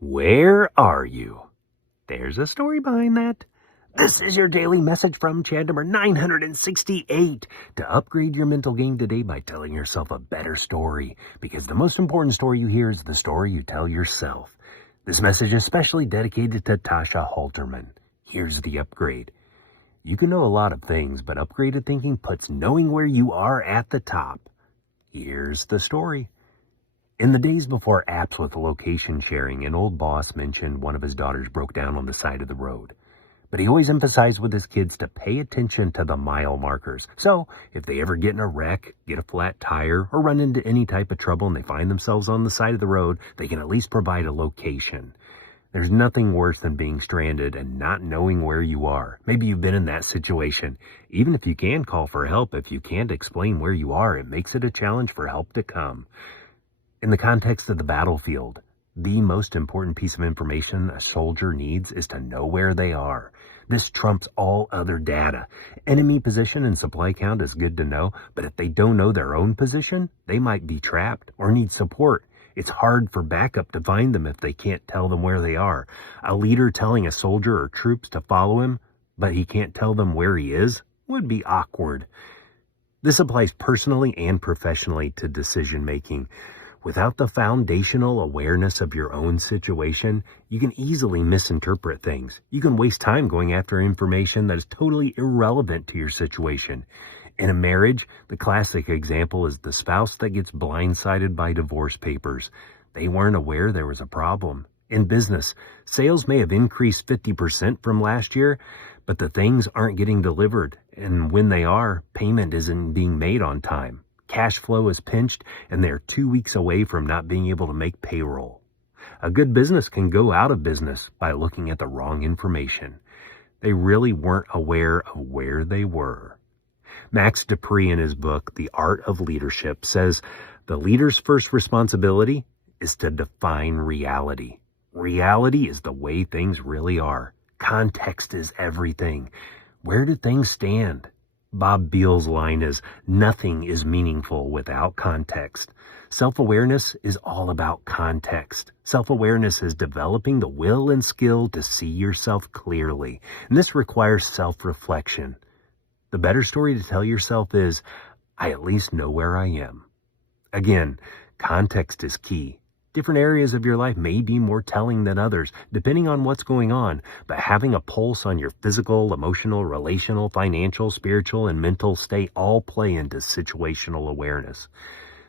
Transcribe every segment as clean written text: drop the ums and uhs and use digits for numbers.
Where are you? There's a story behind that. This is your daily message from Chad number 968 to upgrade your mental game today by telling yourself a better story, because the most important story you hear is the story you tell yourself. This message is specially dedicated to Tasha Halterman. Here's the upgrade. You can know a lot of things, but upgraded thinking puts knowing where you are at the top. Here's the story. In the days before apps with location sharing, an old boss mentioned one of his daughters broke down on the side of the road. But he always emphasized with his kids to pay attention to the mile markers. So, if they ever get in a wreck, get a flat tire, or run into any type of trouble and they find themselves on the side of the road, they can at least provide a location. There's nothing worse than being stranded and not knowing where you are. Maybe you've been in that situation. Even if you can call for help, if you can't explain where you are, it makes it a challenge for help to come. In the context of the battlefield, the most important piece of information a soldier needs is to know where they are. This trumps all other data. Enemy position and supply count is good to know, but if they don't know their own position, they might be trapped or need support. It's hard for backup to find them if they can't tell them where they are. A leader telling a soldier or troops to follow him, but he can't tell them where he is, would be awkward. This applies personally and professionally to decision making. Without the foundational awareness of your own situation, you can easily misinterpret things. You can waste time going after information that is totally irrelevant to your situation. In a marriage, the classic example is the spouse that gets blindsided by divorce papers. They weren't aware there was a problem. In business, sales may have increased 50% from last year, but the things aren't getting delivered, and when they are, payment isn't being made on time. Cash flow is pinched, and they're 2 weeks away from not being able to make payroll. A good business can go out of business by looking at the wrong information. They really weren't aware of where they were. Max Dupree, in his book, The Art of Leadership, says the leader's first responsibility is to define reality. Reality is the way things really are. Context is everything. Where do things stand? Bob Beal's line is, nothing is meaningful without context. Self-awareness is all about context. Self-awareness is developing the will and skill to see yourself clearly, and this requires self-reflection. The better story to tell yourself is, I at least know where I am. Again, context is key. Different areas of your life may be more telling than others, depending on what's going on, but having a pulse on your physical, emotional, relational, financial, spiritual, and mental state all play into situational awareness.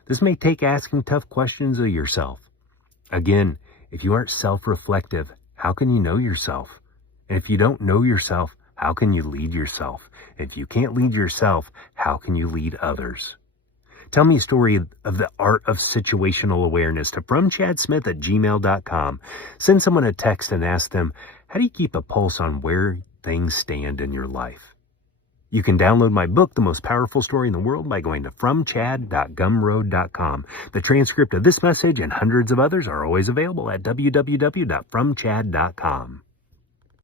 This may take asking tough questions of yourself. Again, if you aren't self-reflective, how can you know yourself? And if you don't know yourself, how can you lead yourself? If you can't lead yourself, how can you lead others? Tell me a story of the art of situational awareness to fromchadsmith@gmail.com. Send someone a text and ask them, how do you keep a pulse on where things stand in your life? You can download my book, The Most Powerful Story in the World, by going to fromchad.gumroad.com. The transcript of this message and hundreds of others are always available at www.fromchad.com.